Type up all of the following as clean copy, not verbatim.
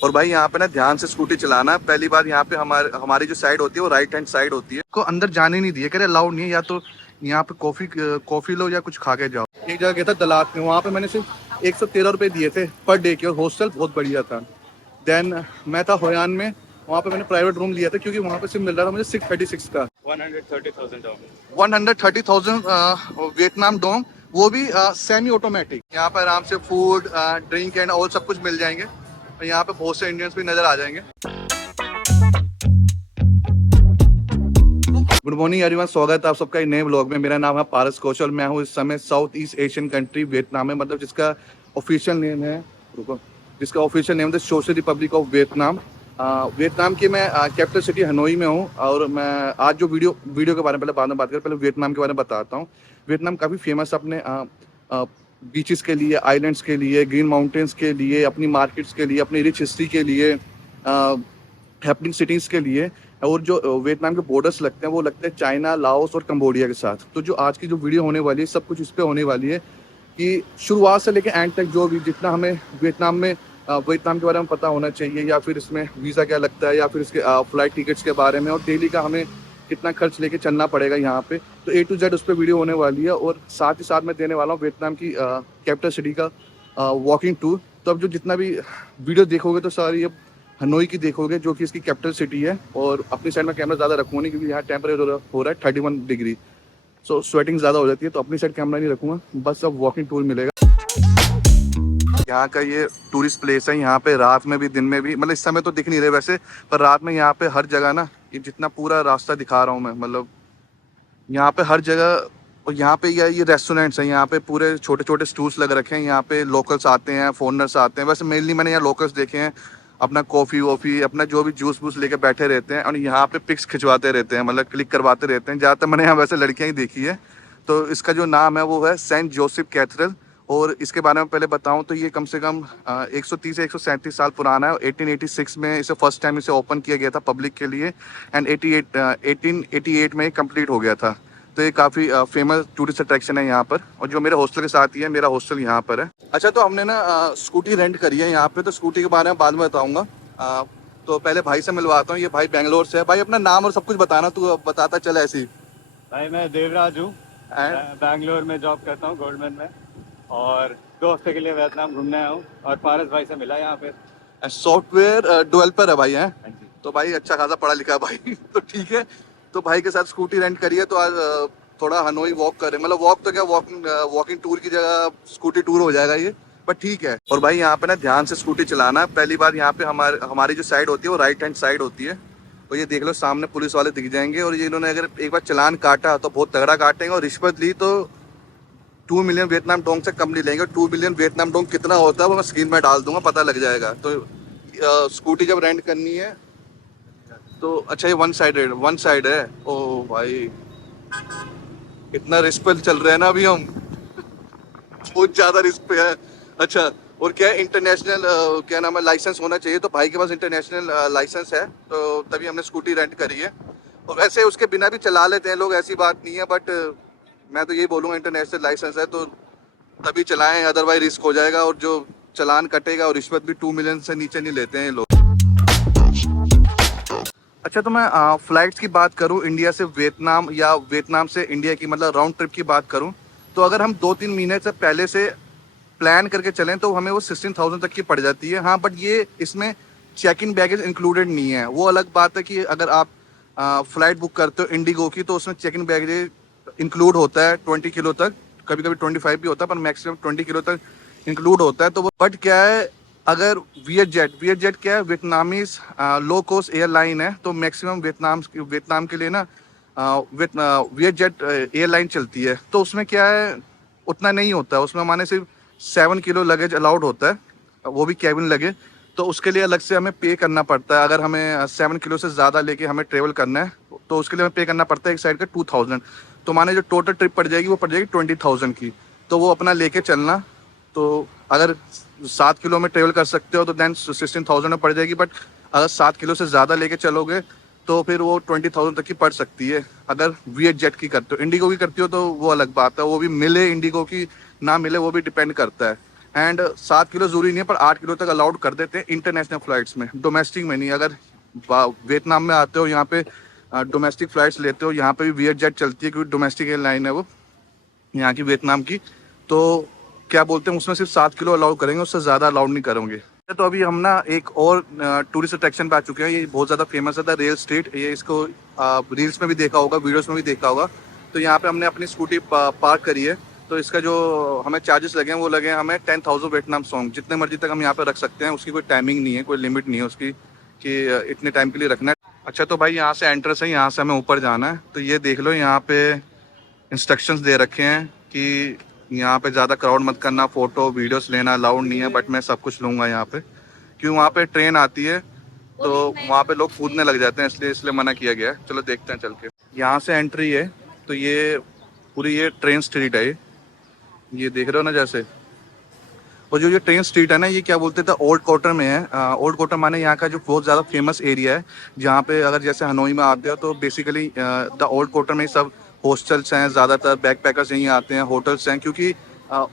और भाई यहाँ पे ना ध्यान से स्कूटी चलाना। पहली बात, यहाँ पे हमारी जो साइड होती है वो राइट हैंड साइड होती है, को अंदर जाने नहीं दिए, कह रहे अलाउड नहीं है, या तो यहाँ पे कॉफी लो या कुछ खा के जाओ। एक जगह गया था दलात में, वहाँ पे मैंने सिर्फ 113 रुपये दिए थे पर डे के, और हॉस्टल बहुत बढ़िया था। देन मैं था होयान में, वहाँ पे मैंने प्राइवेट रूम लिया था क्योंकि वहाँ पे सिर्फ मिल रहा था मुझे 636 का। 130,000 वियतनाम डोंग, वो भी सेमी ऑटोमेटिक। यहाँ पर आराम से फूड, ड्रिंक एंड ऑल सब कुछ मिल जाएंगे, और यहाँ पे बहुत से इंडियंस भी नजर आ जाएंगे। गुड मॉर्निंग एवरीवन, स्वागत है आप सबका एक नए व्लॉग में। मेरा नाम है पारस कौशल, मैं हूँ इस समय south east Asian country Vietnam में, मतलब जिसका ऑफिशियल नेम है the social Republic of Vietnam. Vietnam की मैं कैपिटल सिटी हनोई में हूँ, और मैं आज जो वीडियो के बारे में पहले बाद में बात करें, पहले वियतनाम के बारे में बताता हूँ। वियतनाम काफ़ी फेमस है अपने बीचेस के लिए, आइलैंड्स के लिए, ग्रीन माउंटेन्स के लिए, अपनी मार्केट्स के लिए, अपनी रिच हिस्ट्री के लिए, हैपनिंग सिटीज़ के लिए। और जो वियतनाम के बॉर्डर्स लगते हैं वो लगते हैं चाइना, लाओस और कंबोडिया के साथ। तो जो आज की जो वीडियो होने वाली है सब कुछ इस पे होने वाली है कि शुरुआत से लेकर एंड तक जो भी जितना हमें वियतनाम के बारे में पता होना चाहिए, या फिर इसमें वीज़ा क्या लगता है, या फिर इसके फ्लाइट टिकट्स के बारे में, और डेली का हमें कितना खर्च लेके चलना पड़ेगा यहाँ पे, तो A to Z उस पर वीडियो होने वाली है। और साथ ही साथ मैं देने वाला हूँ वियतनाम की कैपिटल सिटी का वॉकिंग टूर। तो अब जो जितना भी वीडियो देखोगे तो सारी अब हनोई की देखोगे, जो कि इसकी कैपिटल सिटी है। और अपनी साइड में कैमरा ज़्यादा रखूँगा नहीं, क्योंकि यहाँ टेम्परेचर हो रहा है 31 डिग्री, सो स्वेटिंग ज़्यादा हो जाती है, तो अपनी साइड कैमरा नहीं रखूँगा, बस अब वॉकिंग टूर मिलेगा। यहाँ का ये टूरिस्ट प्लेस है, यहाँ पे रात में भी दिन में भी, मतलब इस समय तो दिख नहीं रहे वैसे, पर रात में यहाँ पे हर जगह ना, ये जितना पूरा रास्ता दिखा रहा हूँ मैं, मतलब यहाँ पे हर जगह। और यहाँ पे ये रेस्टोरेंट्स हैं, यहाँ पे पूरे छोटे छोटे स्टूल्स लग रखे हैं। यहाँ पे लोकल्स आते हैं, फॉरेनर्स आते हैं, वैसे मेनली मैंने यहाँ लोकल्स देखे हैं, अपना कॉफ़ी वॉफ़ी, अपना जो भी जूस वूस लेके बैठे रहते हैं, और यहाँ पे पिक्स खिंचवाते रहते हैं, मतलब क्लिक करवाते रहते हैं। ज़्यादातर मैंने यहाँ वैसे लड़कियाँ ही देखी है। तो इसका जो नाम है वो है सेंट जोसेफ कैथेड्रल। और इसके बारे में पहले बताऊं तो ये कम से कम 130 से 137 साल पुराना है। 1886 में इसे फर्स्ट टाइम इसे ओपन किया गया था पब्लिक के लिए, एंड 1888 में कंप्लीट हो गया था। तो ये काफ़ी फेमस टूरिस्ट अट्रैक्शन है यहाँ पर। और जो मेरे हॉस्टल के साथ ही है, मेरा हॉस्टल यहाँ पर है। अच्छा, तो हमने ना स्कूटी रेंट करी है यहाँ पे, तो स्कूटी के बारे में बाद में बताऊँगा। तो पहले भाई से मिलवाता हूँ, ये भाई बेंगलोर से है। भाई अपना नाम और सब कुछ बताना, तू बताता चल ऐसे ही। भाई मैं देवराज हूँ, बैंगलोर में जॉब करता हूँ गोल्डमैन में, और 2 हफ्ते के लिए वियतनाम घूमने आया हूँ, और पारस भाई से मिला यहाँ पे। सॉफ्टवेयर डेवलपर है भाई, हैं? हाँ जी। तो भाई अच्छा खासा पढ़ा लिखा है भाई तो ठीक है। तो भाई के साथ स्कूटी रेंट करिए, तो आज थोड़ा हनोई वॉक करें, मतलब वॉक तो क्या, वॉकिंग टूर की जगह स्कूटी टूर हो जाएगा ये, पर ठीक है। और भाई यहाँ पे ना ध्यान से स्कूटी चलाना। पहली बात, यहाँ पे हमारी जो साइड होती है वो राइट हैंड साइड होती है। और ये देख लो सामने पुलिस वाले दिख जाएंगे, और ये इन्होंने अगर एक बार चालान काटा तो बहुत तगड़ा काटेंगे, और रिश्वत ली तो 2 मिलियन वियतनाम डोंग से कम नहीं लेंगे। 2 मिलियन वियतनाम डोंग कितना होता है वो मैं स्क्रीन में डाल दूंगा, पता लग जाएगा। तो स्कूटी जब रेंट करनी है तो अच्छा, ये वन साइड है। ओ भाई, इतना रिस्क पे चल रहे हैं ना अभी हम बहुत ज्यादा रिस्क पे है। अच्छा, और क्या है, इंटरनेशनल क्या नाम है, लाइसेंस होना चाहिए। तो भाई के पास इंटरनेशनल लाइसेंस है, तो तभी हमने स्कूटी रेंट करी है। और वैसे उसके बिना भी चला लेते हैं लोग, ऐसी बात नहीं है, बट मैं तो यही बोलूँगा इंटरनेशनल लाइसेंस है तो तभी चलाएं, अदरवाइज रिस्क हो जाएगा, और जो चालान कटेगा, और रिश्वत भी 2 मिलियन से नीचे नहीं लेते हैं ये लोग। अच्छा, तो मैं फ़्लाइट्स की बात करूं इंडिया से वियतनाम, या वियतनाम से इंडिया की, मतलब राउंड ट्रिप की बात करूं, तो अगर हम 2-3 महीने से पहले से प्लान करके चलें तो हमें वो 16,000 तक की पड़ जाती है। हाँ, बट ये इसमें चेक इन बैगेज इंक्लूडेड नहीं है। वो अलग बात है कि अगर आप फ़्लाइट बुक करते हो इंडिगो की, तो उसमें चेक इन बैगेज इंक्लूड होता है 20 किलो तक, कभी कभी 25 भी होता है, पर मैक्सिमम 20 किलो तक इंक्लूड होता है। तो वो बट क्या है, अगर वियत जेट क्या है, वियतनामीज लो कॉस्ट एयरलाइन है, तो मैक्सिमम वियतनाम के लिए ना वियत जेट एयरलाइन चलती है। तो उसमें क्या है, उतना नहीं होता है, उसमें माने सिर्फ 7 किलो लगेज अलाउड होता है, वो भी कैबिन लगे। तो उसके लिए अलग से हमें पे करना पड़ता है। अगर हमें 7 किलो से ज़्यादा लेके हमें ट्रेवल करना है तो उसके लिए हमें पे करना पड़ता है एक साइड का 2,000। तो माने जो टोटल ट्रिप पड़ जाएगी वो पड़ जाएगी 20,000 की, तो वो अपना लेके चलना। तो अगर 7 किलो में ट्रेवल कर सकते हो तो देन 16,000 में पड़ जाएगी, बट अगर 7 किलो से ज़्यादा लेके चलोगे तो फिर वो 20,000 तक की पड़ सकती है। अगर वियत जेट की करते हो, इंडिगो की करती हो तो वो अलग बात है, वो भी मिले इंडिगो की ना मिले वो भी डिपेंड करता है एंड 7 किलो जरूरी नहीं है, पर 8 किलो तक अलाउड कर देते हैं इंटरनेशनल फ्लाइट्स में, डोमेस्टिक में नहीं। अगर वियतनाम में आते हो यहाँ पे डोमेस्टिक फ्लाइट्स लेते हो, यहाँ पे भी वियत जेट चलती है क्योंकि डोमेस्टिक एयरलाइन है वो यहाँ की, वियतनाम की। तो क्या बोलते हैं उसमें सिर्फ 7 किलो अलाउ करेंगे, उससे ज़्यादा अलाउड नहीं करेंगे। तो अभी हम ना एक और टूरिस्ट अट्रैक्शन पे आ चुके हैं, ये बहुत ज़्यादा फेमस है द रेल स्ट्रीट। ये इसको रील्स में भी देखा होगा, वीडियोस में भी देखा होगा। तो यहाँ पे हमने अपनी स्कूटी पार्क करी है। तो इसका जो हमें चार्जेस लगे हैं वो लगे हैं हमें 10,000 वियतनाम सॉन्ग। जितने मर्जी तक हम यहाँ पे रख सकते हैं, उसकी कोई टाइमिंग नहीं है, कोई लिमिट नहीं है उसकी कि इतने टाइम के लिए रखना है। अच्छा तो भाई यहाँ से एंट्रेंस है, यहाँ से हमें ऊपर जाना है। तो ये देख लो यहाँ पे इंस्ट्रक्शंस दे रखे हैं कि यहाँ पे ज़्यादा क्राउड मत करना, फ़ोटो वीडियोस लेना अलाउड नहीं है। बट मैं सब कुछ लूँगा यहाँ पे, क्यों वहाँ पे ट्रेन आती है तो वहाँ पे लोग कूदने लग जाते हैं, इसलिए मना किया गया है। चलो देखते हैं चल के। यहाँ से एंट्री है, तो ये पूरी ये ट्रेन स्ट्रीट है, ये देख रहे हो ना जैसे। और जो ये ट्रेन स्ट्रीट है ना, ये क्या बोलते थे, ओल्ड क्वार्टर में है। ओल्ड क्वार्टर माने यहाँ का जो बहुत ज़्यादा फेमस एरिया है, जहाँ पे अगर जैसे हनोई में आते हो तो बेसिकली द ओल्ड क्वार्टर में ही सब हॉस्टल्स हैं, ज़्यादातर बैक पैकर्स यहीं आते हैं, होटल्स हैं। क्योंकि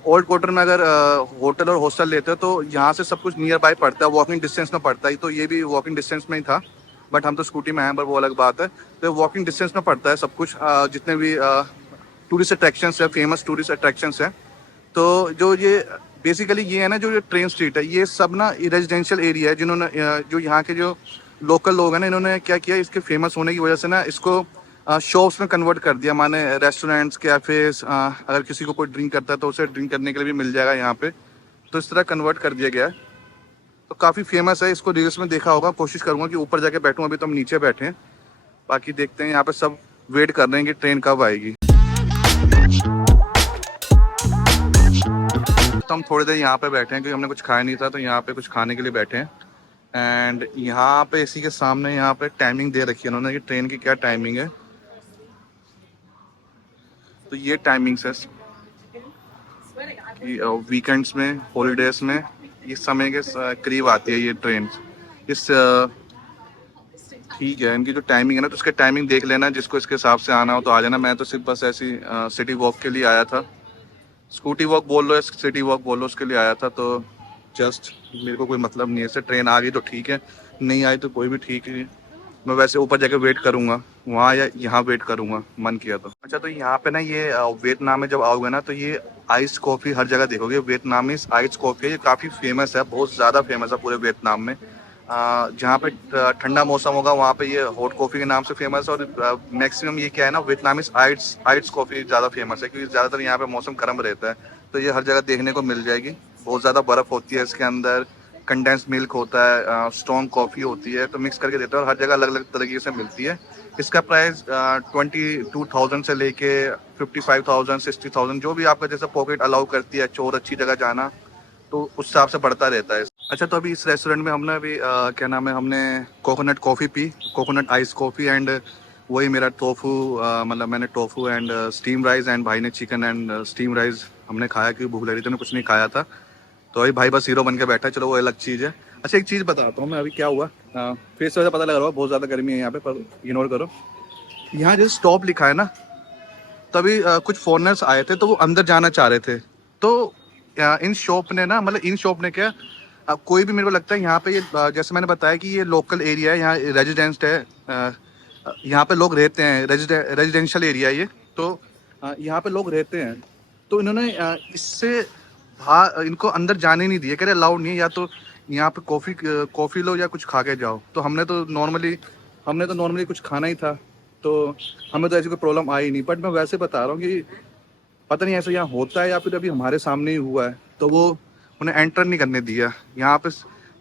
ओल्ड क्वार्टर में अगर होटल और हॉस्टल लेते हो तो यहाँ से सब कुछ नियर बाय पड़ता है, वॉकिंग डिस्टेंस में पड़ता है। तो ये भी वॉकिंग डिस्टेंस में ही था, बट हम तो स्कूटी में हैं, पर वो अलग बात है। तो वॉकिंग डिस्टेंस में पड़ता है सब कुछ, जितने भी टूरिस्ट अट्रैक्शंस है, फेमस टूरिस्ट अट्रैक्शंस हैं। तो जो ये बेसिकली ये है ना, जो ये ट्रेन स्ट्रीट है, ये सब ना रेजिडेंशियल एरिया है। जिन्होंने जो यहाँ के जो लोकल लोग हैं ना, इन्होंने क्या किया, इसके फेमस होने की वजह से ना इसको शॉप्स में कन्वर्ट कर दिया। माने रेस्टोरेंट्स, कैफेज, अगर किसी को कोई ड्रिंक करता है तो उसे ड्रिंक करने के लिए भी मिल जाएगा यहाँ पे। तो इस तरह कन्वर्ट कर दिया गया है। तो काफ़ी फेमस है, इसको रील्स में देखा होगा। कोशिश करूँगा कि ऊपर जाके बैठूँ, अभी तो हम नीचे बैठे हैं। बाकी देखते हैं, यहाँ पे सब वेट कर रहे हैं कि ट्रेन कब आएगी। तो हम थोड़ी देर यहाँ पे बैठे हैं क्योंकि हमने कुछ खाया नहीं था, तो यहाँ पे कुछ खाने के लिए बैठे हैं। एंड यहाँ पे इसी के सामने यहाँ पे टाइमिंग दे रखी है उन्होंने कि ट्रेन की क्या टाइमिंग है। तो ये टाइमिंग्स है कि वीकेंड्स में, हॉलीडेज में इस समय के करीब आती है ये ट्रेन। इस ठीक है, इनकी जो टाइमिंग है ना, तो उसके टाइमिंग देख लेना, जिसको इसके हिसाब से आना हो तो आ जाना। मैं तो सिर्फ बस ऐसी सिटी वॉक के लिए आया था, स्कूटी वॉक बोल लो या सिटी वॉक बोल लो, उसके लिए आया था। तो जस्ट मेरे को कोई मतलब नहीं है इससे। ट्रेन आ गई तो ठीक है, नहीं आई तो कोई भी ठीक है। मैं वैसे ऊपर जाके वेट करूँगा वहाँ, या यहाँ वेट करूँगा मन किया तो। अच्छा तो यहाँ पे ना ये वियतनाम में जब आओगे ना, तो ये आइस कॉफ़ी हर जगह देखोगे। वियतनामीज आइस कॉफ़ी है, ये काफ़ी फेमस है, बहुत ज़्यादा फेमस है पूरे वियतनाम में। जहाँ पे ठंडा मौसम होगा वहाँ पे ये हॉट कॉफ़ी के नाम से फेमस है। और मैक्सिमम ये क्या है ना, वियतनामीज आइस कॉफ़ी ज़्यादा फेमस है, क्योंकि ज़्यादातर यहाँ पे मौसम गर्म रहता है। तो ये हर जगह देखने को मिल जाएगी। बहुत ज़्यादा बर्फ़ होती है इसके अंदर, कंडेंस मिल्क होता है, स्ट्रॉन्ग कॉफ़ी होती है, तो मिक्स करके देते हैं और हर जगह अलग अलग तरीके से मिलती है। इसका प्राइस 22,000 से लेके 55,000, 60,000, जो भी आपका जैसा पॉकेट अलाउ करती है, चोर अच्छी जगह जाना, तो उस हिसाब से बढ़ता रहता है। अच्छा तो अभी इस रेस्टोरेंट में हमने अभी क्या नाम है, हमने coconut coffee P, coconut ice coffee. And वही मेरा टोफू, मतलब मैंने tofu and steam rice, and भाई ने चिकन एंड स्टीम राइस हमने खाया, क्योंकि भूख लग रही थी, मैंने कुछ नहीं खाया था। तो अभी भाई बस हीरो बन के बैठा है, चलो वो अलग चीज़ है। अच्छा एक चीज़ बताता हूँ मैं, अभी क्या हुआ, फेस से पता लग रहा है बहुत ज़्यादा गर्मी है यहाँ पे, पर इग्नोर करो। यहाँ जो स्टॉप लिखा है ना, तभी कुछ फॉरेनर्स आए थे तो वो अंदर जाना चाह रहे थे। तो इन शॉप ने ना, मतलब इन शॉप ने क्या, कोई भी, मेरे को लगता है यहाँ पे ये जैसे मैंने बताया कि ये लोकल एरिया है, यहाँ रेजिडेंट है, यहाँ पे लोग रहते हैं, रेजिडेंशियल एरिया है ये। तो यहाँ पे लोग रहते हैं, तो इन्होंने इससे इनको अंदर जाने नहीं दिए, कह रहे अलाउड नहीं है, या तो यहाँ पे कॉफ़ी लो या कुछ खा के जाओ। तो हमने तो नॉर्मली कुछ खाना ही था, तो हमें तो ऐसी कोई प्रॉब्लम आई नहीं। बट मैं वैसे बता रहा हूँ कि पता नहीं ऐसा यहाँ होता है या फिर अभी हमारे सामने ही हुआ है, तो वो उन्हें एंटर नहीं करने दिया। यहाँ पे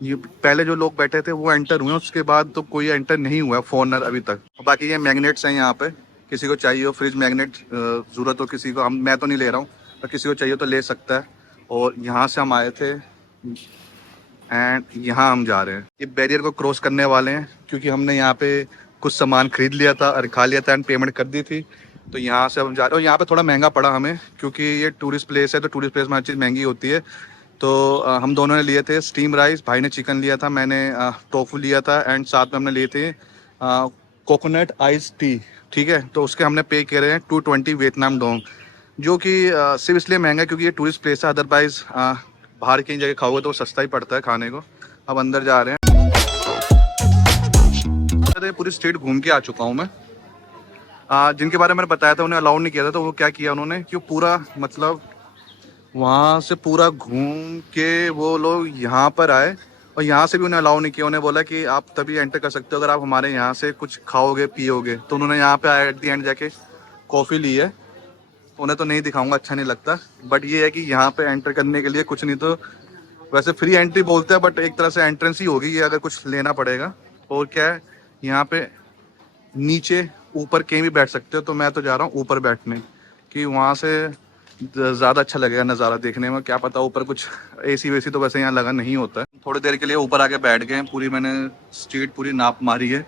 ये पहले जो लोग बैठे थे वो एंटर हुए, उसके बाद तो कोई एंटर नहीं हुआ फॉरेनर अभी तक। बाकी ये मैग्नेट्स हैं यहाँ पे, किसी को चाहिए हो फ्रिज मैग्नेट ज़रूरत हो किसी को, मैं तो नहीं ले रहा हूँ, पर किसी को चाहिए तो ले सकता है। और यहाँ से हम आए थे एंड यहाँ हम जा रहे हैं। ये बैरियर को क्रॉस करने वाले हैं, क्योंकि हमने यहाँ पे कुछ सामान खरीद लिया था और खा लिया था एंड पेमेंट कर दी थी। तो यहाँ से हम जा रहे हैं, और यहाँ पे थोड़ा महंगा पड़ा हमें, क्योंकि ये टूरिस्ट प्लेस है, तो टूरिस्ट प्लेस में हर चीज़ महंगी होती है। तो हम दोनों ने लिए थे स्टीम राइस, भाई ने चिकन लिया था, मैंने टोफू लिया था, एंड साथ में हमने लिए थे कोकोनट आइस टी, ठीक है। तो उसके हमने पे करे हैं 220 वियतनाम डोंग, जो कि सिर्फ इसलिए महंगा है क्योंकि ये टूरिस्ट प्लेस है। अदरवाइज़ बाहर कहीं जगह खाओगे तो सस्ता ही पड़ता है खाने को। अब अंदर जा रहे हैं। पूरी स्ट्रीट घूम के आ चुका हूँ मैं। जिनके बारे में मैंने बताया था उन्हें अलाउ नहीं किया था, तो वो क्या किया उन्होंने कि पूरा मतलब वहाँ से पूरा घूम के वो लोग यहाँ पर आए, और यहाँ से भी उन्हें अलाउ नहीं किया। उन्हें बोला कि आप तभी एंटर कर सकते हो अगर आप हमारे यहाँ से कुछ खाओगे पियोगे। तो उन्होंने यहाँ पे एट दी एंड जाके कॉफ़ी ली है। उन्हें तो नहीं दिखाऊंगा, अच्छा नहीं लगता, बट ये है कि यहाँ पे एंटर करने के लिए कुछ नहीं तो वैसे फ्री एंट्री बोलते हैं, बट एक तरह से एंट्रेंस ही होगी ये, अगर कुछ लेना पड़ेगा। और क्या है, यहाँ पे नीचे ऊपर कहीं भी बैठ सकते हो, तो मैं तो जा रहा हूँ ऊपर बैठने कि वहाँ से ज़्यादा अच्छा लगेगा नज़ारा देखने में। क्या पता ऊपर कुछ एसी वेसी तो वैसे यहाँ लगा नहीं होता है। थोड़ी देर के लिए ऊपर आके बैठ गए हैं, पूरी मैंने स्ट्रीट पूरी नाप मारी है।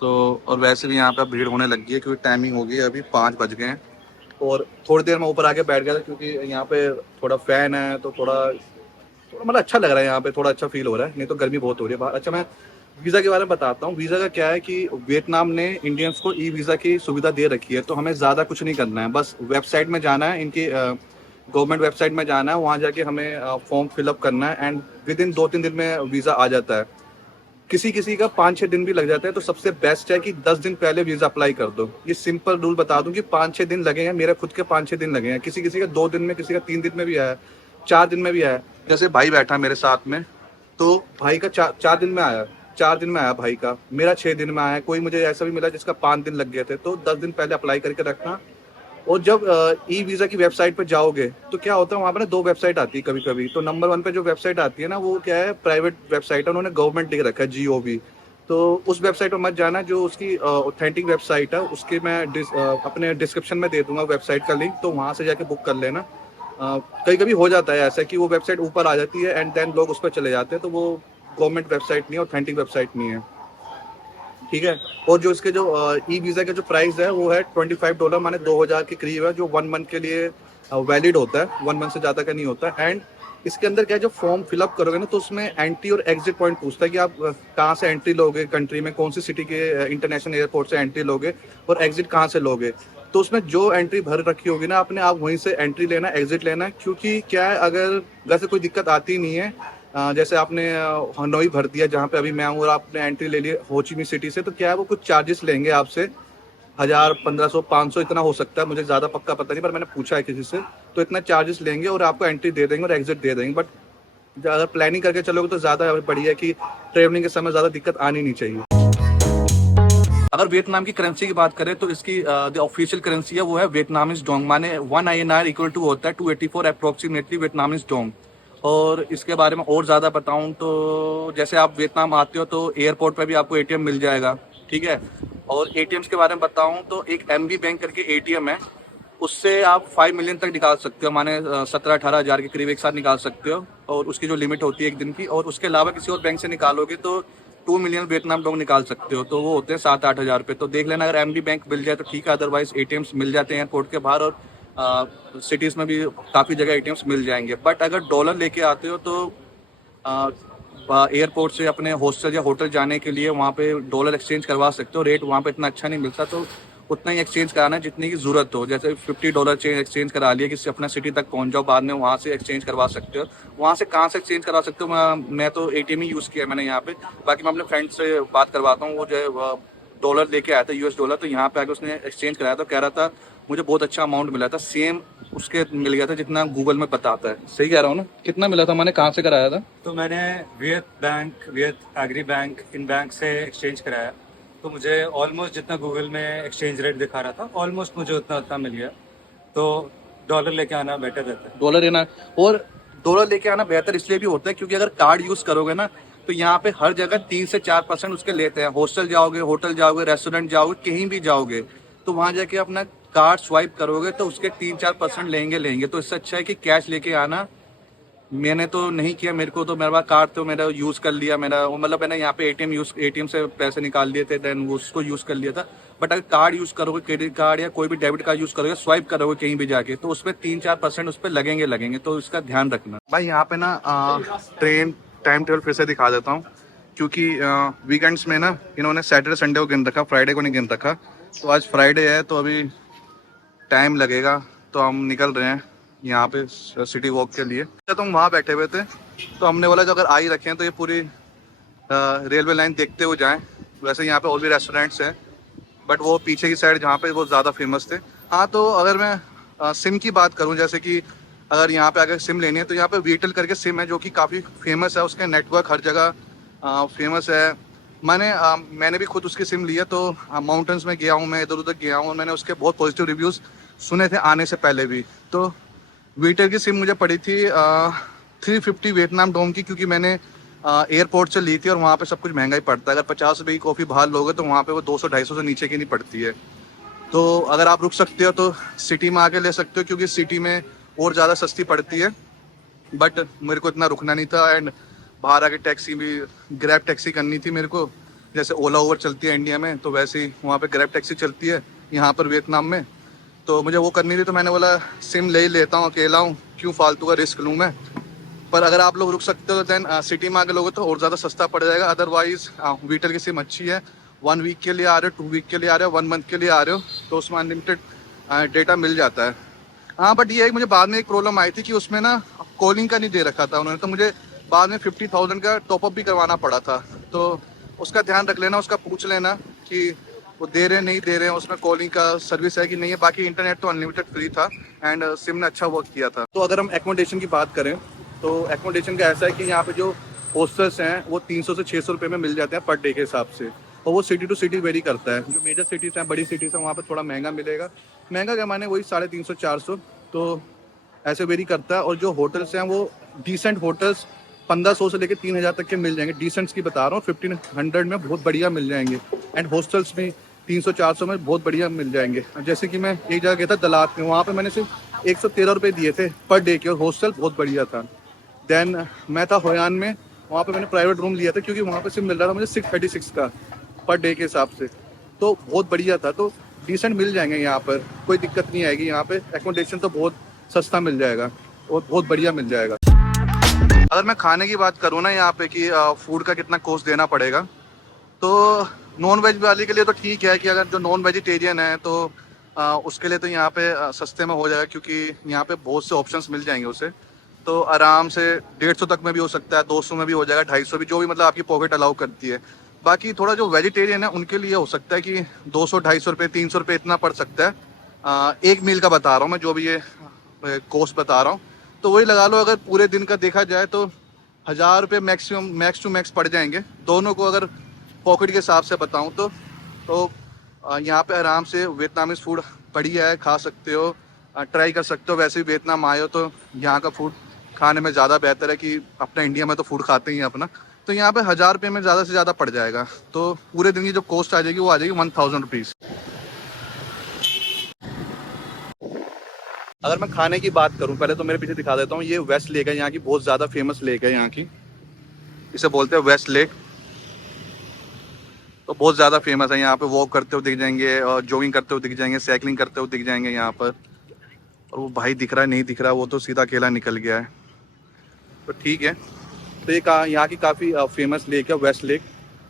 तो और वैसे भी यहाँ पे भीड़ होने लगी है क्योंकि टाइमिंग हो गई है, अभी 5 बज गए हैं। और थोड़ी देर में ऊपर आके बैठ गया था क्योंकि यहाँ पे थोड़ा फैन है, तो थोड़ा मतलब अच्छा लग रहा है यहाँ पे, थोड़ा अच्छा फील हो रहा है, नहीं तो गर्मी बहुत हो रही है बाहर। अच्छा, मैं वीज़ा के बारे में बताता हूँ। वीज़ा का क्या है कि वियतनाम ने इंडियंस को ई वीज़ा की सुविधा दे रखी है, तो हमें ज़्यादा कुछ नहीं करना है, बस वेबसाइट में जाना है, इनकी गवर्नमेंट वेबसाइट में जाना है, वहाँ जाके हमें फॉर्म फिलअप करना है एंड विद इन 2-3 दिन में वीज़ा आ जाता है। किसी किसी का 5-6 दिन भी लग जाता है, तो सबसे बेस्ट है कि 10 दिन पहले वीज़ा अप्लाई कर दो। ये सिंपल रूल बता दूं कि 5-6 दिन लगे हैं, मेरे खुद के 5-6 दिन लगे हैं, किसी किसी का 2 दिन में, किसी का 3 दिन में भी आया, 4 दिन में भी आया। जैसे भाई बैठा मेरे साथ में, तो भाई का 4 दिन में आया, 4 दिन में आया भाई का, मेरा 6 दिन में आया। कोई मुझे ऐसा भी मिला जिसका 5 दिन लग गए थे। तो 10 दिन पहले अप्लाई करके रखना। और जब ई वीज़ा की वेबसाइट पर जाओगे तो क्या होता है, वहाँ पर ना 2 वेबसाइट आती है कभी कभी। तो नंबर 1 पे जो वेबसाइट आती है ना, वो क्या है, प्राइवेट वेबसाइट है, उन्होंने गवर्नमेंट लिख रखा है GOV। तो उस वेबसाइट पर मत जाना, जो उसकी ऑथेंटिक वेबसाइट है उसके मैं अपने डिस्क्रिप्शन में दे दूंगा वेबसाइट का लिंक, तो वहाँ से जाके बुक कर लेना। कभी कभी हो जाता है ऐसा कि वो वेबसाइट ऊपर आ जाती है एंड देन लोग उस पर चले जाते हैं, तो वो गवर्नमेंट वेबसाइट नहीं है, ऑथेंटिक वेबसाइट नहीं है, ठीक है। और जो इसके जो ई वीज़ा का जो प्राइस है वो है $25, माने 2000 के करीब है, जो 1 मंथ के लिए वैलिड होता है, 1 मंथ से ज़्यादा का नहीं होता। एंड इसके अंदर क्या है, जो फॉर्म फिलअप करोगे ना, तो उसमें एंट्री और एग्जिट पॉइंट पूछता है कि आप कहाँ से एंट्री लोगे कंट्री में, कौन सी सिटी के इंटरनेशनल एयरपोर्ट से एंट्री लोगे और एग्जिट कहाँ से लोगे। तो उसमें जो एंट्री भर रखी होगी ना आपने, आप वहीं से एंट्री लेना, एग्जिट लेना। क्योंकि क्या है, अगर वैसे कोई दिक्कत आती नहीं है, जैसे आपने हनोई भर दिया जहाँ पे अभी मैं हूँ, और आपने एंट्री ले ली होचिमिन सिटी से, तो क्या है वो कुछ चार्जेस लेंगे आपसे, 1000, 1500, 500 इतना हो सकता है, मुझे ज़्यादा पक्का पता नहीं, पर मैंने पूछा है किसी से, तो इतना चार्जेस लेंगे और आपको एंट्री दे देंगे और एग्जिट दे देंगे। बट अगर प्लानिंग करके चलोगे तो ज़्यादा बढ़िया है कि ट्रेवलिंग के समय ज़्यादा दिक्कत आनी नहीं चाहिए। अगर वियतनाम की करेंसी की बात करें तो इसकी जो ऑफिशियल करेंसी है वो है वियतनामीज डोंग, माने 1 INR इक्वल टू होता है 284 अप्रोक्सीमेटली वियतनामीज डोंग। और इसके बारे में और ज़्यादा बताऊं तो जैसे आप वियतनाम आते हो तो एयरपोर्ट पे भी आपको ATM मिल जाएगा, ठीक है। और ATMs के बारे में बताऊं तो एक MB बैंक करके ATM है, उससे आप 5 मिलियन तक निकाल सकते हो, माने 17-18 हज़ार के करीब एक साथ निकाल सकते हो। और उसकी जो लिमिट होती है 1 दिन की, और उसके अलावा किसी और बैंक से निकालोगे तो 2 मिलियन वियतनाम डोंग निकाल सकते हो, तो वो होते हैं 7-8 हज़ार रुपये। तो देख लेना, अगर MB बैंक मिल जाए तो ठीक है, अदरवाइज ATMs मिल जाते हैं एयरपोर्ट के बाहर, और सिटीज़ में भी काफ़ी जगह ATMs मिल जाएंगे। बट अगर डॉलर लेके आते हो तो एयरपोर्ट से अपने हॉस्टल या होटल जाने के लिए वहाँ पे डॉलर एक्सचेंज करवा सकते हो। रेट वहाँ पे इतना अच्छा नहीं मिलता, तो उतना ही एक्सचेंज कराना है जितनी की ज़रूरत हो। जैसे $50 एक्सचेंज करा लिया, किसी अपना सिटी तक पहुँच जाओ, बाद में वहाँ से एक्सचेंज करवा सकते हो। वहाँ से कहाँ से एक्सचेंज करवा सकते हो, मैं तो ATM ही यूज़ किया मैंने यहाँ पे। बाकी मैं अपने फ्रेंड से बात करवाता हूँ, वो जो है डॉलर लेके आया था, US डॉलर, तो यहाँ पे आके उसने एक्सचेंज कराया, तो कह रहा था मुझे बहुत अच्छा अमाउंट मिला था, सेम उसके मिल गया था जितना गूगल में बताता है। सही कह रहा हूँ ना? कितना मिला था, मैंने कहाँ से कराया था? तो मैंने वियत एग्री बैंक, इन बैंक से एक्सचेंज कराया, तो मुझे ऑलमोस्ट जितना गूगल में एक्सचेंज रेट दिखा रहा था, ऑलमोस्ट मुझे उतना मिल गया। तो डॉलर लेके आना बेटर रहता है। डॉलर लेना, और डॉलर लेके आना बेहतर इसलिए भी होता है क्योंकि अगर कार्ड यूज़ करोगे ना, तो यहाँ पे हर जगह 3 से 4% उसके लेते हैं। हॉस्टल जाओगे, होटल जाओगे, रेस्टोरेंट जाओगे, कहीं भी जाओगे, तो वहाँ जाके अपना कार्ड स्वाइप करोगे तो उसके 3-4% लेंगे। तो इससे अच्छा है कि कैश लेके आना। मैंने तो नहीं किया, मेरे को तो मेरे पास कार्ड तो मेरा यूज़ कर लिया, मेरा मतलब मैंने यहाँ पे ATM से पैसे निकाल लिए थे, देन उसको यूज़ कर लिया था। बट अगर कार्ड यूज़ करोगे, क्रेडिट कार्ड या कोई भी डेबिट कार्ड यूज़ करोगे, स्वाइप करोगे कहीं भी जाके, तो उसमें 3-4% उस पर लगेंगे, तो इसका ध्यान रखना। भाई यहाँ पे ना ट्रेन टाइम टेबल फिर से दिखा देता हूँ, क्योंकि वीकेंड्स में ना इन्होंने सैटरडे संडे को गिन रखा, फ्राइडे को नहीं गिन रखा। तो आज फ्राइडे है, तो अभी टाइम लगेगा, तो हम निकल रहे हैं यहाँ पे सिटी वॉक के लिए। तो हम वहाँ बैठे हुए थे, तो हमने बोला जो अगर आ ही रखे हैं तो ये पूरी रेलवे लाइन देखते हुए जाएं। वैसे यहाँ पे और भी रेस्टोरेंट्स हैं, बट वो पीछे की साइड जहाँ पे वो ज़्यादा फेमस थे। हाँ, तो अगर मैं सिम की बात करूँ, जैसे कि अगर यहाँ पे अगर सिम लेनी है तो यहाँ पे वीटल करके सिम है जो कि काफ़ी फेमस है, उसके नेटवर्क हर जगह फेमस है। मैंने भी खुद उसकी सिम लिया, तो माउंटेन्स में गया हूँ, मैं इधर उधर गया हूँ, मैंने उसके बहुत पॉजिटिव रिव्यूज़ सुने थे आने से पहले भी। तो वीटल की सिम मुझे पड़ी थी 350 वियतनाम डोम की, क्योंकि मैंने एयरपोर्ट से ली थी और वहाँ पे सब कुछ महंगा ही पड़ता है। अगर 50 रुपये की कॉफ़ी बाहर लोगे तो वहाँ पे वो 200-250 से नीचे की नहीं पड़ती है। तो अगर आप रुक सकते हो तो सिटी में आके ले सकते हो, क्योंकि सिटी में और ज़्यादा सस्ती पड़ती है। बट मेरे को इतना रुकना नहीं था, एंड बाहर आके टैक्सी भी ग्रैब टैक्सी करनी थी मेरे को। जैसे ओला ओवर चलती है इंडिया में, तो वैसे ही वहाँ पे ग्रैब टैक्सी चलती है यहाँ पर वियतनाम में। तो मुझे वो करनी थी, तो मैंने बोला सिम ले ही लेता हूँ, अकेला हूँ, क्यों फालतू का रिस्क लूँ मैं। पर अगर आप लोग रुक सकते हो तो देन सिटी में आके लोगे तो और ज़्यादा सस्ता पड़ जाएगा। अदरवाइज वीटल की सिम अच्छी है, 1 वीक के लिए आ रहे हो, 2 वीक के लिए आ रहे हो, 1 मंथ के लिए आ रहे हो, तो उसमें अनलिमिटेड डेटा मिल जाता है। हाँ, बट ये है कि मुझे बाद में एक प्रॉब्लम आई थी कि उसमें ना कॉलिंग का नहीं दे रखा था उन्होंने, तो मुझे बाद में 50,000 का टॉपअप भी करवाना पड़ा था। तो उसका ध्यान रख लेना, उसका पूछ लेना कि वो दे रहे नहीं दे रहे हैं, उसमें कॉलिंग का सर्विस है कि नहीं है। बाकी इंटरनेट तो अनलिमिटेड फ्री था, एंड सिम ने अच्छा वर्क किया था। तो अगर हम एकोमोडेशन की बात करें तो एकोमोडेशन का ऐसा है कि यहाँ पे जो हॉस्टल्स हैं वो 300 से 600 रुपये में मिल जाते हैं पर डे के हिसाब से, और वो सिटी टू सिटी वेरी करता है। जो मेजर सिटीज़ हैं, बड़ी सिटीज़ हैं, वहाँ पे थोड़ा महंगा मिलेगा। महंगा क्या माने, वही 350-400, तो ऐसे वेरी करता है। और जो होटल्स हैं वो डिसेंट होटल्स 1500 से लेकर 3000 तक के मिल जाएंगे। डिसेंट्स की बता रहा हूँ, 1500 में बहुत बढ़िया मिल जाएंगे, एंड हॉस्टल्स भी 300-400 में बहुत बढ़िया मिल जाएंगे। जैसे कि मैं एक जगह गया था दलात में, वहाँ पे मैंने सिर्फ 113 रुपये दिए थे पर डे के, और हॉस्टल बहुत बढ़िया था। देन मैं था होयान में, वहाँ पे मैंने प्राइवेट रूम लिया था, क्योंकि वहाँ पे सिर्फ मिल रहा था मुझे 636 का पर डे के हिसाब से, तो बहुत बढ़िया था। तो डिसेंट मिल जाएंगे यहाँ पर, कोई दिक्कत नहीं आएगी। यहाँ पे एकोमोडेशन तो बहुत सस्ता मिल जाएगा और बहुत बढ़िया मिल जाएगा। अगर मैं खाने की बात करूँ ना यहाँ पे कि फूड का कितना कॉस्ट देना पड़ेगा, तो नॉन वेज वाले के लिए तो ठीक है कि अगर जो नॉन वेजिटेरियन है तो उसके लिए तो यहाँ पे सस्ते में हो जाएगा, क्योंकि यहाँ पे बहुत से ऑप्शंस मिल जाएंगे उसे। तो आराम से 150 तक में भी हो सकता है, 200 में भी हो जाएगा, 250 भी, जो भी मतलब आपकी पॉकेट अलाउ करती है। बाकी थोड़ा जो वेजिटेरियन है उनके लिए हो सकता है कि 200-250 रुपये, 300 रुपये इतना पड़ सकता है। एक मील का बता रहा हूँ मैं, जो भी ये कॉस्ट बता रहा हूँ। तो वही लगा लो, अगर पूरे दिन का देखा जाए तो 1000 रुपये मैक्सिमम, मैक्स टू मैक्स पड़ जाएंगे दोनों को, अगर पॉकेट के हिसाब से बताऊँ तो। यहाँ पे आराम से वियतनामीज फूड बढ़िया है, खा सकते हो, ट्राई कर सकते हो। वैसे भी वियतनाम आए हो तो यहाँ का फूड खाने में ज़्यादा बेहतर है कि अपना इंडिया में तो फूड खाते ही हैं अपना। तो यहाँ पे 1000 रुपये में ज़्यादा से ज़्यादा पड़ जाएगा, तो पूरे दिन की जो कॉस्ट आ जाएगी वो आ जाएगी 1000 रुपीज़। अगर मैं खाने की बात करूँ, पहले तो मेरे पीछे दिखा देता हूँ, ये वेस्ट लेक है, यहाँ की बहुत ज़्यादा फेमस लेक है यहाँ की, इसे बोलते हैं वेस्ट लेक। तो बहुत ज़्यादा फेमस है, यहाँ पे वॉक करते हुए दिख जाएंगे, और जॉगिंग करते हुए दिख जाएंगे, साइकिलिंग करते हुए दिख जाएंगे यहाँ पर। और वो भाई दिख रहा है नहीं दिख रहा, वो तो सीधा अकेला निकल गया है, तो ठीक है। तो ये यहाँ की काफ़ी फेमस लेक है, वेस्ट लेक।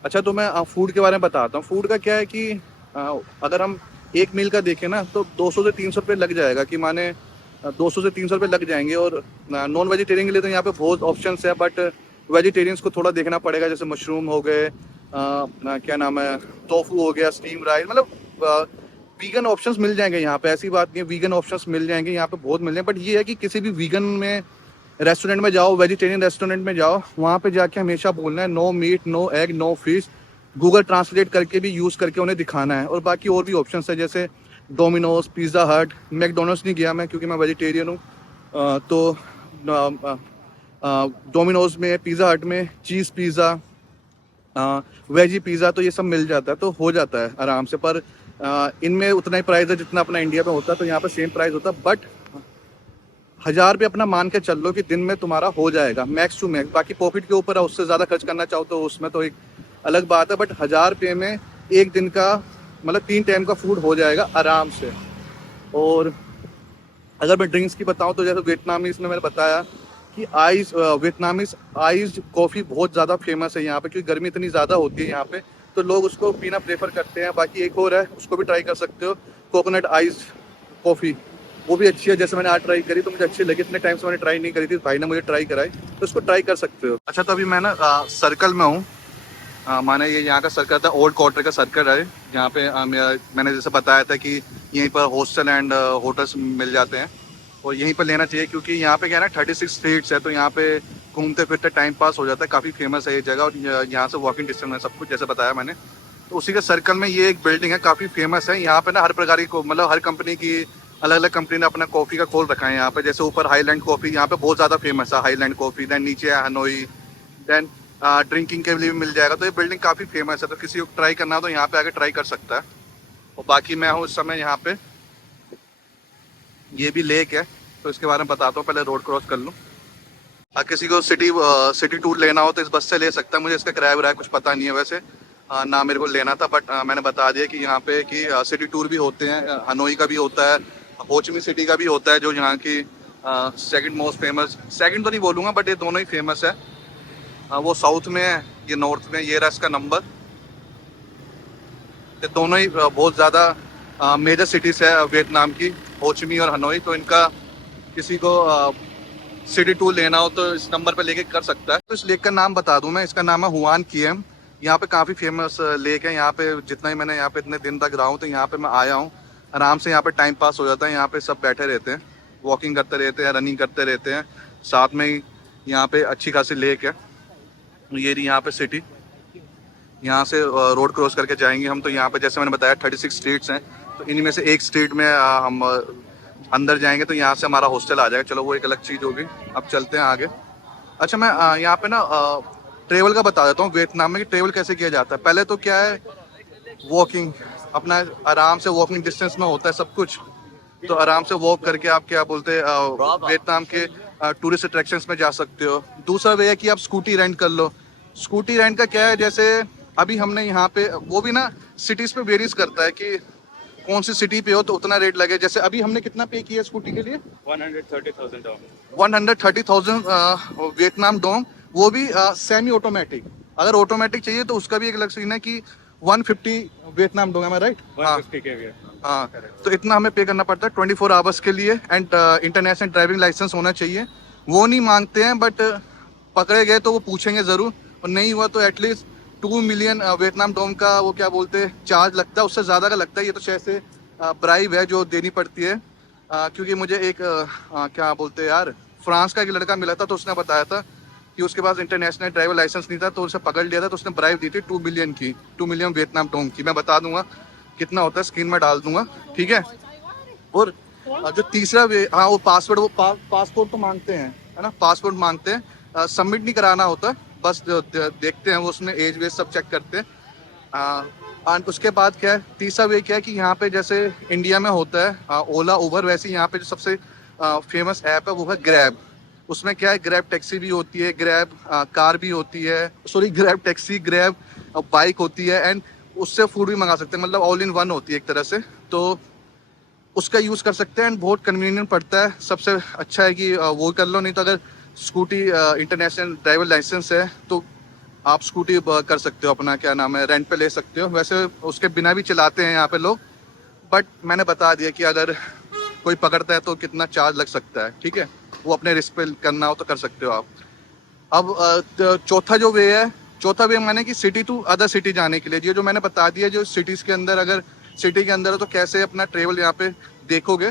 अच्छा, तो मैं फूड के बारे में बताता हूँ। फूड का क्या है कि अगर हम एक मील का देखें ना तो 200 से 300 रुपये लग जाएगा, कि माने 200 से 300 रुपये लग जाएंगे। और नॉन वेजिटेरियन के लिए तो यहाँ पे बहुत ऑप्शंस है, बट वेजिटेरियंस को थोड़ा देखना पड़ेगा। जैसे मशरूम हो गए, क्या नाम है, टोफू हो गया, स्टीम राइस, मतलब वीगन ऑप्शंस मिल जाएंगे यहाँ पे। ऐसी बात नहीं है, वीगन ऑप्शंस मिल जाएंगे यहाँ पे, बहुत मिल जाएंगे। बट ये है कि किसी भी वीगन में रेस्टोरेंट में जाओ, वेजिटेरियन रेस्टोरेंट में जाओ, वहाँ पे जाके हमेशा बोलना है no meat, no egg, no fish. Google translate करके भी यूज़ करके उन्हें दिखाना है। और बाकी और भी ऑप्शंस है, जैसे डोमिनोज, पिज़्ज़ा हट। मैकडोनल्ड्स नहीं गया मैं, क्योंकि मैं वेजिटेरियन हूँ। तो डोमिनोज में, पिज़्ज़ा हट में चीज़ पिज़्ज़ा, वेजी पिज़्ज़ा, तो ये सब मिल जाता है, तो हो जाता है आराम से। पर इनमें उतना ही प्राइस है जितना अपना इंडिया में होता है, तो यहाँ पे सेम प्राइस होता है। बट 1000 रुपये अपना मान के चल लो कि दिन में तुम्हारा हो जाएगा मैक्स टू मैक्स। बाकी प्रॉफिट के ऊपर है, उससे ज़्यादा खर्च करना चाहो तो उसमें तो एक अलग बात है। बट 1000 रुपये में एक दिन का, मतलब 3 टाइम का फूड हो जाएगा आराम से। और अगर मैं ड्रिंक्स की बताऊं तो जैसे वियतनामीज में मैंने बताया कि वियतनामीज आइस कॉफ़ी बहुत ज़्यादा फेमस है यहाँ पे, क्योंकि गर्मी इतनी ज़्यादा होती है यहाँ पे, तो लोग उसको पीना प्रेफर करते हैं। बाकी एक और है, उसको भी ट्राई कर सकते हो, कोकोनट आइस कॉफ़ी। वो भी अच्छी है। जैसे मैंने आज ट्राई करी तो मुझे अच्छी लगी, इतने टाइम से मैंने ट्राई नहीं करी थी, भाई ने मुझे ट्राई कराई, तो उसको ट्राई कर सकते हो। अच्छा, तो अभी मैं ना सर्कल में हूँ। माने ये यहाँ का सर्कल था, ओल्ड क्वार्टर का सर्कल है, जहाँ पे मैंने जैसे बताया था कि यहीं पर हॉस्टल एंड होटल्स मिल जाते हैं, और यहीं पर लेना चाहिए, क्योंकि यहाँ पे क्या है ना 36 स्ट्रीट्स है, तो यहाँ पे घूमते फिरते टाइम पास हो जाता है। काफ़ी फेमस है ये जगह, और यहाँ से वॉकिंग डिस्टेंस है सब कुछ, जैसे बताया मैंने। तो उसी के सर्कल में ये एक बिल्डिंग है, काफ़ी फेमस है। यहाँ पे ना हर प्रकार की मतलब हर कंपनी की, अलग अलग कंपनी ने अपना कॉफ़ी का खोल रखा है यहाँ पे। जैसे ऊपर हाईलैंड कॉफ़ी यहाँ पे बहुत ज़्यादा फेमस है, हाईलैंड कॉफ़ी। देन नीचे है हनोई, देन ड्रिंकिंग के लिए भी मिल जाएगा। तो ये बिल्डिंग काफ़ी फेमस है, तो किसी को ट्राई करना हो तो यहाँ पे आके ट्राई कर सकता है। और बाकी मैं हूँ इस समय यहाँ पे, ये भी लेक है, तो इसके बारे में बताता हूँ, पहले रोड क्रॉस कर लूँ। किसी को सिटी टूर लेना हो तो इस बस से ले सकता है। मुझे इसका किराया विराया कुछ पता नहीं है वैसे, ना मेरे को लेना था, बट मैंने बता दिया कि यहाँ पे कि सिटी टूर भी होते हैं, हनोई का भी होता है, होचिमी सिटी का भी होता है, जो यहाँ की सेकंड मोस्ट फेमस, सेकंड तो नहीं बोलूँगा बट ये दोनों ही फेमस है। वो साउथ में है, ये नॉर्थ में, ये रहा इसका नंबर। ये दोनों ही बहुत ज़्यादा मेजर सिटीज़ है वियतनाम की, होचिमी और हनोई। तो इनका किसी को सिटी टूर लेना हो तो इस नंबर पे लेके कर सकता है। तो इस लेक का नाम बता दूं मैं, इसका नाम है हुआन कीएम। यहाँ पे काफ़ी फेमस लेक है। यहाँ पे जितना ही मैंने यहाँ पे इतने दिन तक रहा हूँ, तो यहाँ पे मैं आया हूँ, आराम से यहाँ पे टाइम पास हो जाता है। यहाँ पे सब बैठे रहते हैं, वॉकिंग करते रहते हैं, रनिंग करते रहते हैं, साथ में ही यहाँ पे अच्छी खासी लेक है। ये रही यहाँ पे सिटी, यहाँ से रोड क्रॉस करके जाएंगे हम। तो यहाँ पे जैसे मैंने बताया 36 स्ट्रीट्स हैं, तो इनमें से एक स्ट्रीट में हम अंदर जाएंगे, तो यहाँ से हमारा हॉस्टल आ जाएगा। चलो वो एक अलग चीज़ होगी। अब चलते हैं आगे। अच्छा, मैं यहाँ पे ना ट्रेवल का बता देता हूँ वियतनाम में कि ट्रेवल कैसे किया जाता है। पहले तो क्या है, वॉकिंग, अपना आराम से वॉकिंग डिस्टेंस में होता है सब कुछ, तो आराम से वॉक करके आप क्या बोलते हैं वियतनाम के टूरिस्ट अट्रैक्शंस में जा सकते हो। दूसरा वे है कि आप स्कूटी रेंट कर लो। स्कूटी रेंट का क्या है, जैसे अभी हमने यहाँ पे, वो भी ना सिटीज़ पे वेरीज करता है कि कौन सी सिटी पे हो तो उतना रेट लगे। जैसे अभी हमने कितना पे किया स्कूटी के लिए, 130,000 डॉलर। 130,000 वियतनाम डोंग, वो भी सेमी ऑटोमेटिक। अगर ऑटोमेटिक चाहिए तो उसका भी एक अलग सीन है कि 150 वियतनाम डोंग है, राइट? 150 के भी है। हाँ, तो इतना हमें पे करना पड़ता है 24 आवर्स के लिए। एंड इंटरनेशनल ड्राइविंग लाइसेंस होना चाहिए। वो नहीं मांगते हैं, बट पकड़े गए तो वो पूछेंगे ज़रूर, और नहीं हुआ तो एटलीस्ट 2 मिलियन वियतनाम डोम का वो क्या बोलते हैं चार्ज लगता है, उससे ज़्यादा का लगता है। ये तो जैसे ब्राइब है जो देनी पड़ती है। क्योंकि मुझे एक क्या बोलते हैं यार, फ्रांस का एक लड़का मिला था, तो उसने बताया था कि उसके पास इंटरनेशनल ड्राइवर लाइसेंस नहीं था, तो उसे पकड़ लिया था, तो उसने ब्राइब दी थी 2 मिलियन की, 2 मिलियन वियतनाम डोंग की। मैं बता दूंगा कितना होता है, स्क्रीन में डाल दूंगा, ठीक है। और जो तीसरा वे, हाँ, वो पासवर्ड, वो पासपोर्ट तो मांगते हैं, है ना, पासपोर्ट मांगते हैं। सबमिट नहीं कराना होता, बस देखते हैं वो, उसमें एज वेज सब चेक करते हैं। और उसके बाद क्या है, तीसरा वे क्या है कि यहाँ पे जैसे इंडिया में होता है ओला उबर, वैसे यहाँ पे जो सबसे फेमस ऐप है वो है ग्रैब। उसमें क्या है, ग्रैब टैक्सी भी होती है, ग्रैब कार भी होती है, sorry grab taxi, grab bike होती है, एंड उससे फूड भी मंगा सकते हैं, मतलब ऑल इन वन होती है एक तरह से। तो उसका यूज़ कर सकते हैं, एंड बहुत कन्वीनियंट पड़ता है। सबसे अच्छा है कि वो कर लो। नहीं तो अगर स्कूटी इंटरनेशनल ड्राइवर लाइसेंस है तो आप स्कूटी कर सकते हो, अपना क्या नाम है, रेंट पे ले सकते हो। वैसे उसके बिना भी चलाते हैं यहाँ पे लोग, बट मैंने बता दिया कि अगर कोई पकड़ता है तो कितना चार्ज लग सकता है, ठीक है। वो अपने रिस्क पे करना हो तो कर सकते हो आप। अब चौथा जो वे है, चौथा वे माने कि सिटी टू अदर सिटी जाने के लिए, ये जो मैंने बता दिया, जो सिटीज़ के अंदर, अगर सिटी के अंदर हो तो कैसे अपना ट्रेवल यहाँ पे देखोगे।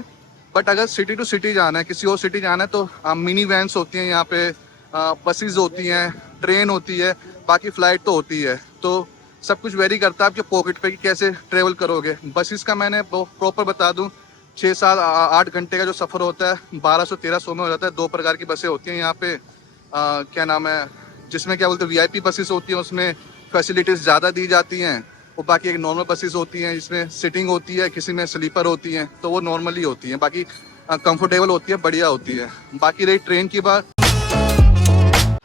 बट अगर सिटी टू सिटी जाना है, किसी और सिटी जाना है, तो मिनी वैन्स होती हैं यहाँ पे, बसेस होती हैं, ट्रेन होती है, बाकी फ़्लाइट तो होती है। तो सब कुछ वेरी करता है आपके पॉकेट पे कि कैसे ट्रेवल करोगे। बसेस का मैंने प्रॉपर बता दूँ, 6-7-8 घंटे का जो सफ़र होता है 1200-1300 में हो जाता है। 2 प्रकार की बसें होती हैं यहाँ पे, क्या नाम है, जिसमें क्या बोलते हैं वीआईपी बसेस होती हैं, उसमें फैसिलिटीज़ ज़्यादा दी जाती हैं। और बाकी एक नॉर्मल बसेस होती हैं जिसमें सिटिंग होती है, किसी में स्लीपर होती हैं, तो वो नॉर्मली होती हैं, बाकी कंफर्टेबल होती है, बढ़िया होती है। बाकी रही ट्रेन की बात।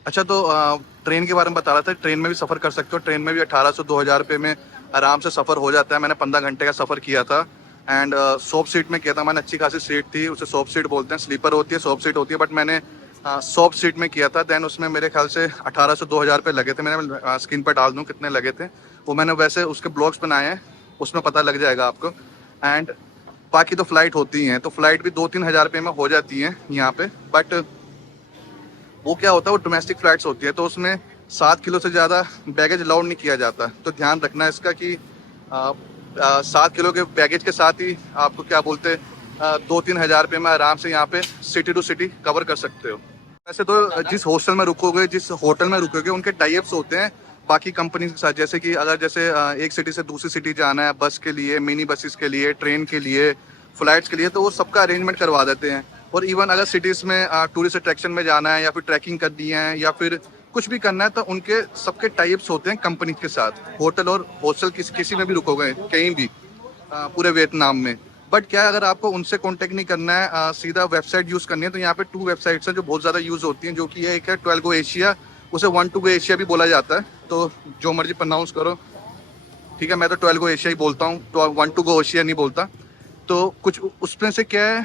अच्छा, तो ट्रेन के बारे में बता रहा था, ट्रेन में भी सफ़र कर सकते हो। ट्रेन में भी 1800-2000 रुपये में आराम से सफ़र हो जाता है। मैंने 15 घंटे का सफ़र किया था, एंड सॉफ्ट सीट में किया था मैंने, अच्छी खासी सीट थी, उसे सॉफ्ट सीट बोलते हैं। स्लीपर होती है, सॉफ्ट सीट होती है, बट मैंने सॉफ्ट सीट में किया था। देन उसमें मेरे ख्याल से 1800-2000 रुपये लगे थे। मैंने स्क्रीन पर डाल दूँ कितने लगे थे वो, मैंने वैसे उसके ब्लॉग्स बनाए हैं, उसमें पता लग जाएगा आपको। एंड बाकी तो फ़्लाइट होती हैं, तो फ़्लाइट भी 2-3 हज़ार रुपये में हो जाती हैं यहाँ पे। बट वो क्या होता है, वो डोमेस्टिक फ़्लाइट्स होती है, तो उसमें 7 किलो से ज़्यादा बैगेज अलाउड नहीं किया जाता। तो ध्यान रखना है इसका कि 7 किलो के बैगेज के साथ ही आपको क्या बोलते हैं 2-3 हज़ार रुपये में आराम से यहाँ पे सिटी टू सिटी कवर कर सकते हो। वैसे तो जिस हॉस्टल में रुकोगे, जिस होटल में रुकोगे, उनके टाई अप्स होते हैं बाकी कंपनी के साथ। जैसे कि अगर जैसे एक सिटी से दूसरी सिटी जाना है बस के लिए, मिनी बसेस के लिए, ट्रेन के लिए, फ्लाइट्स के लिए, तो वो सबका अरेंजमेंट करवा देते हैं। और इवन अगर सिटीज़ में टूरिस्ट अट्रैक्शन में जाना है या फिर ट्रैकिंग करनी है या फिर कुछ भी करना है, तो उनके सबके टाइप्स होते हैं कंपनी के साथ। होटल और हॉस्टल किसी में भी रुकोगे कहीं भी पूरे वियतनाम में। बट क्या है, अगर आपको उनसे कांटेक्ट नहीं करना है, सीधा वेबसाइट यूज़ करनी है, तो यहाँ पे 2 वेबसाइट्स हैं जो बहुत ज़्यादा यूज़ होती हैं, जो कि एक है 12 गो एशिया, उसे 12 गो एशिया भी बोला जाता है, तो जो मर्जी प्रोनाउंस करो, ठीक है। मैं तो 12 गो एशिया ही बोलता हूँ, तो 12 गो एशिया नहीं बोलता। तो कुछ उसमें से क्या है,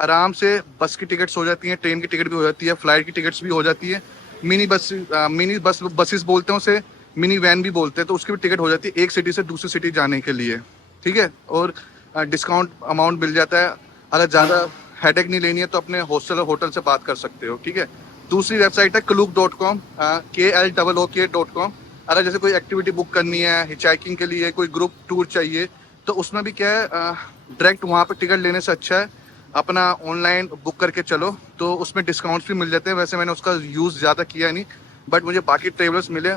आराम से बस की टिकट्स हो जाती हैं, ट्रेन की टिकट भी हो जाती है, फ्लाइट की टिकट्स भी हो जाती है, मिनी बसेस बोलते हैं उसे, मिनी वैन भी बोलते हैं, तो उसकी भी टिकट हो जाती है एक सिटी से दूसरी सिटी जाने के लिए, ठीक है। और डिस्काउंट अमाउंट मिल जाता है। अगर ज़्यादा हेडेक नहीं लेनी है तो अपने हॉस्टल और होटल से बात कर सकते हो, ठीक है। दूसरी वेबसाइट है klook.com, KLOOK.com। अगर जैसे कोई एक्टिविटी बुक करनी है, हिचाइकिंग के लिए, कोई ग्रुप टूर चाहिए, तो उसमें भी क्या है, डायरेक्ट वहाँ पर टिकट लेने से अच्छा है अपना ऑनलाइन बुक करके चलो, तो उसमें डिस्काउंट्स भी मिल जाते हैं। वैसे मैंने उसका यूज़ ज़्यादा किया नहीं, बट मुझे बाकी ट्रेवलर्स मिले,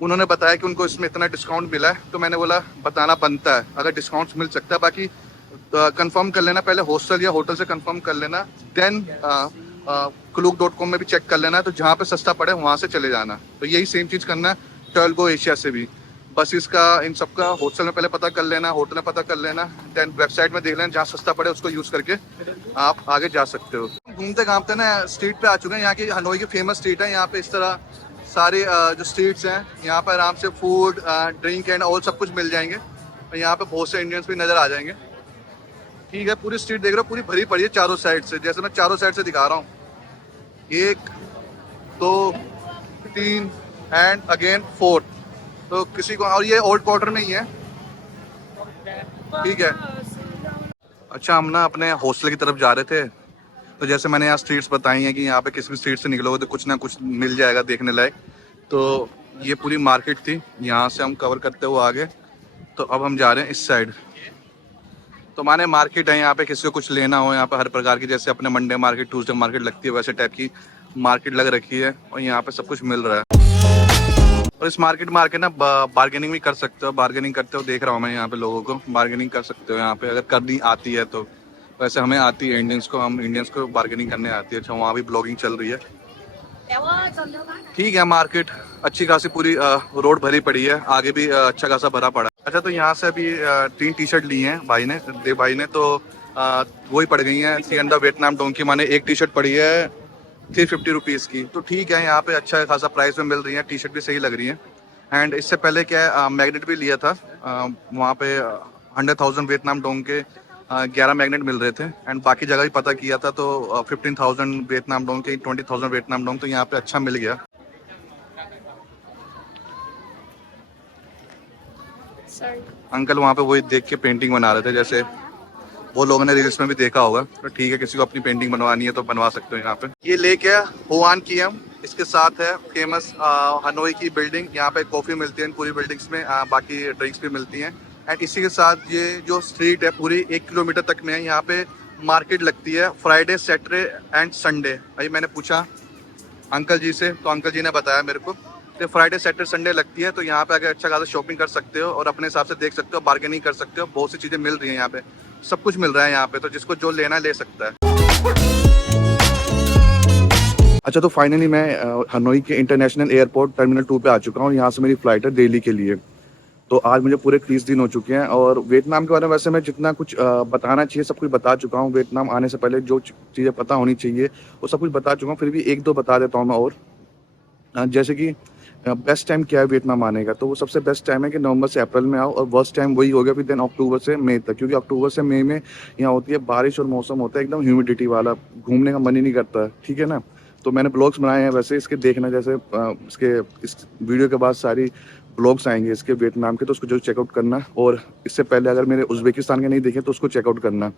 उन्होंने बताया कि उनको इसमें इतना डिस्काउंट मिला है, तो मैंने बोला बताना बनता है अगर डिस्काउंट्स मिल सकता है। बाकी कंफर्म कर लेना, पहले हॉस्टल या होटल से कंफर्म कर लेना, देन klook.com में भी चेक कर लेना, तो जहाँ पे सस्ता पड़े वहाँ से चले जाना। तो यही सेम चीज़ करना है 12 गो एशिया से भी। बस इसका इन सब का हॉस्टल में पहले पता कर लेना, होटल में पता कर लेना, देन वेबसाइट में देख लेना, जहाँ सस्ता पड़े उसको यूज़ करके आप आगे जा सकते हो। घूमते घामते ना स्ट्रीट पे आ चुके हैं, यहाँ की हनोई की फेमस स्ट्रीट है। यहाँ पे इस तरह सारे जो स्ट्रीट्स हैं, यहाँ पर आराम से फूड, ड्रिंक एंड ऑल सब कुछ मिल जाएंगे। और यहाँ पे बहुत से इंडियंस भी नज़र आ जाएंगे, ठीक है। पूरी स्ट्रीट देख रहे हो, पूरी भरी पड़ी है चारों साइड से, जैसे मैं चारों साइड से दिखा रहा हूँ, 1 2 3 एंड अगेन 4। तो किसी को, और ये ओल्ड क्वार्टर में ही है, ठीक है। अच्छा, हम ना अपने हॉस्टल की तरफ जा रहे थे, तो जैसे मैंने यहाँ स्ट्रीट्स बताई हैं कि यहाँ पे किसी भी स्ट्रीट से निकलोगे तो कुछ ना कुछ मिल जाएगा देखने लायक। तो ये पूरी मार्केट थी, यहाँ से हम कवर करते हुए आगे। तो अब हम जा रहे हैं इस साइड। तो माने मार्केट है यहाँ पे, किसी को कुछ लेना हो यहाँ पे हर प्रकार की, जैसे अपने मंडे मार्केट, ट्यूसडे मार्केट लगती है, वैसे टाइप की मार्केट लग रखी है, और यहाँ पे सब कुछ मिल रहा है। और इस मार्केट में आके ना बार्गेनिंग भी कर सकते हो, बार्गेनिंग करते हो देख रहा हूँ मैं यहाँ पे लोगों को, बार्गेनिंग कर सकते हो यहाँ पे अगर करनी आती है तो। वैसे हमें आती है इंडियंस को, हम इंडियंस को बार्गेनिंग करने आती है। अच्छा, वहाँ भी ब्लॉगिंग चल रही है, ठीक है। मार्केट अच्छी खासी पूरी रोड भरी पड़ी है, आगे भी अच्छा खासा भरा पड़ा। अच्छा, तो यहाँ से अभी 3 टी शर्ट ली हैं भाई ने, तो वही पड़ गई हैं 3 वियतनाम डोंकी, माने एक टी शर्ट पड़ी है 350 रुपीज़ की। तो ठीक है, यहाँ पे अच्छा खासा प्राइस में मिल रही है, टी शर्ट भी सही लग रही है। एंड इससे पहले क्या है, मैग्नेट भी लिया था, वहाँ पे 100,000 वियतनाम डोंग के 11 मैग्नेट मिल रहे थे। एंड बाकी जगह भी पता किया था, तो 15,000 वियतनाम डोंग के 20,000 वियतनाम डोंग, तो यहाँ पे अच्छा मिल गया। अंकल वहाँ पे वही देख के पेंटिंग बना रहे थे, जैसे वो लोगों ने रील्स में भी देखा होगा। तो ठीक है, किसी को अपनी पेंटिंग बनवानी है तो बनवा सकते हो यहाँ पे। ये लेक है होआन कियम, इसके साथ है फेमस हनोई की बिल्डिंग। यहाँ पे कॉफ़ी मिलती है इन पूरी बिल्डिंग्स में, बाकी ड्रिंक्स भी मिलती हैं। एंड इसी के साथ ये जो स्ट्रीट है पूरी 1 किलोमीटर तक में है, यहाँ पे मार्केट लगती है फ्राइडे, सैटरडे एंड संडे। अभी मैंने पूछा अंकल जी से, तो अंकल जी ने बताया मेरे को कि फ्राइडे, सैटरडे, संडे लगती है। तो यहाँ पे अगर अच्छा खासा शॉपिंग कर सकते हो और अपने हिसाब से देख सकते हो, बार्गेनिंग कर सकते हो, बहुत सी चीज़ें मिल रही हैं यहाँ पे, सब कुछ मिल रहा है यहाँ पे, तो जिसको जो लेना ले सकता है। अच्छा, तो फाइनली मैं हनोई के इंटरनेशनल एयरपोर्ट टर्मिनल 2 पे आ चुका हूँ। यहाँ से मेरी फ़्लाइट है दिल्ली के लिए। तो आज मुझे पूरे 30 दिन हो चुके हैं, और वियतनाम के बारे में वैसे मैं जितना कुछ बताना चाहिए सब कुछ बता चुका हूँ। वियतनाम आने से पहले जो चीज़ें पता होनी चाहिए वो सब कुछ बता चुका हूँ, फिर भी 1-2 बता देता हूँ मैं। और जैसे कि बेस्ट टाइम क्या है वियतनाम आने का, तो वो सबसे बेस्ट टाइम है कि नवंबर से अप्रैल में आओ, और वर्स्ट टाइम वही हो गया फिर देन अक्टूबर से मई तक, क्योंकि अक्टूबर से मई में यहाँ होती है बारिश और मौसम होता है एकदम ह्यूमिडिटी वाला, घूमने का मन ही नहीं करता, ठीक है ना। तो मैंने ब्लॉग्स बनाए हैं वैसे, इसके देखना, जैसे इस वीडियो के बाद सारी ब्लॉग्स आएंगे इसके वियतनाम के, तो उसको जरूर चेकआउट करना। और इससे पहले अगर मेरे उज़्बेकिस्तान के नहीं देखे तो उसको चेकआउट करना।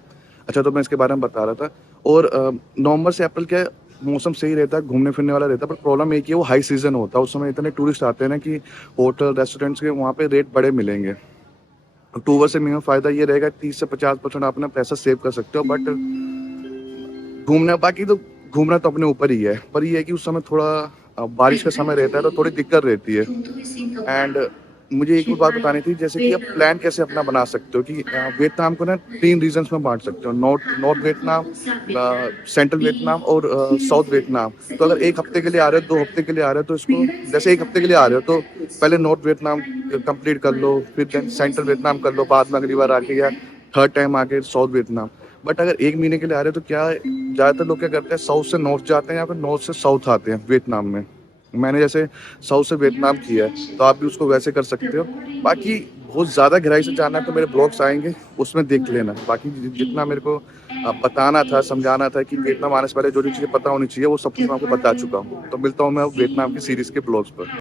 अच्छा, तो मैं इसके बारे में बता रहा था। और नवंबर से अप्रैल क्या मौसम सही रहता है, घूमने फिरने वाला रहता है, पर प्रॉब्लम एक ही है, वो हाई सीज़न होता है। उस समय इतने टूरिस्ट आते हैं ना कि होटल रेस्टोरेंट्स के वहाँ पे रेट बड़े मिलेंगे। अक्टूबर से मिनिमम फ़ायदा ये रहेगा 30 से 50% आप अपना पैसा सेव कर सकते हो। बट घूमना बाकी तो घूमना तो अपने ऊपर ही है, पर ये है कि उस समय थोड़ा बारिश का समय रहता है तो थोड़ी दिक्कत रहती है। एंड मुझे एक और बात बतानी थी, जैसे कि आप प्लान कैसे अपना बना सकते हो कि वियतनाम को ना 3 रीजन्स में बाँट सकते हो, north north Vietnam, central Vietnam और साउथ वियतनाम। तो अगर 1 हफ्ते के लिए आ रहे हो, 2 हफ्ते के लिए आ रहे हो, तो इसको जैसे 1 हफ्ते के लिए आ रहे हो तो पहले नॉर्थ वियतनाम कंप्लीट कर लो, फिर देन सेंट्रल वियतनाम कर लो, बाद में अगली बार आके, या थर्ड टाइम आके साउथ वियतनाम। बट अगर 1 महीने के लिए आ रहे हो तो क्या ज़्यादातर लोग क्या करते हैं, साउथ से नॉर्थ जाते हैं या फिर नॉर्थ से साउथ आते हैं वियतनाम में। मैंने जैसे साउथ से वियतनाम किया है, तो आप भी उसको वैसे कर सकते हो। बाकी बहुत ज़्यादा गहराई से जानना है तो मेरे ब्लॉग्स आएँगे, उसमें देख लेना। बाकी जितना मेरे को बताना था, समझाना था कि वियतनाम आने से पहले जो-जो चीज़ें पता होनी चाहिए, वो सब कुछ मैं आपको बता चुका हूँ। तो मिलता हूँ मैं अब वियतनाम की सीरीज़ के ब्लॉग्स पर।